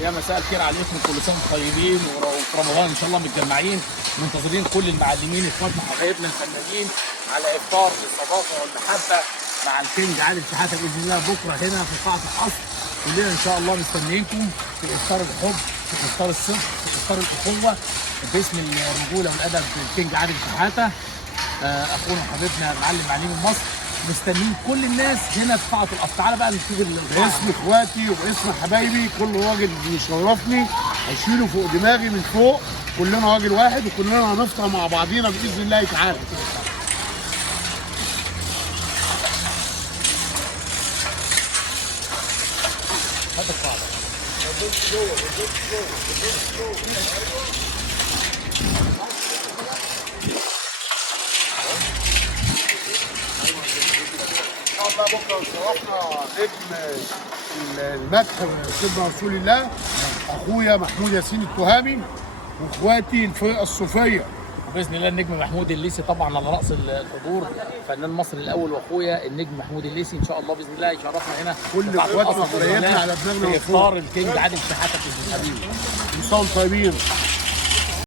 يا مساء الخير عليكم، كل سنه وانتم طيبين وفي رمضان ان شاء الله متجمعين. منتظرين كل المعلمين اخواتنا حبايبنا الفنانين على افطار بالصداقه والمحبه مع الكينج عادل شحاته باذن الله بكره هنا في قاعه القصر. كلنا ان شاء الله مستنيينكم في افطار الحب، في افطار الصدق، في افطار الاخوه باسم الرجوله والادب الكينج عادل شحاته. اخونا وحبيبنا المعلم معلم مصر، مستنيين كل الناس هنا في قاعه القصر. تعالى بقى نشوف باسم اخواتي وباسم حبايبي كل راجل بيشرفني هشيله فوق دماغي من فوق. كلنا راجل واحد وكلنا هنفطر مع بعضينا باذن الله تعالى. هذا القاعده الله بكره شرفنا نجم المدح سيدنا رسول الله اخويا محمود ياسين التهامي واخواتي الفرقه الصوفيه. باذن الله النجم محمود الليثي طبعا على راس الحضور، فنان مصر الاول، واخويا النجم محمود الليثي ان شاء الله باذن الله يشرفنا هنا كل اخواتنا وحبايبنا على دماغنا في افطار الكينج عادل شحاته باذن الله. مساء طيبين.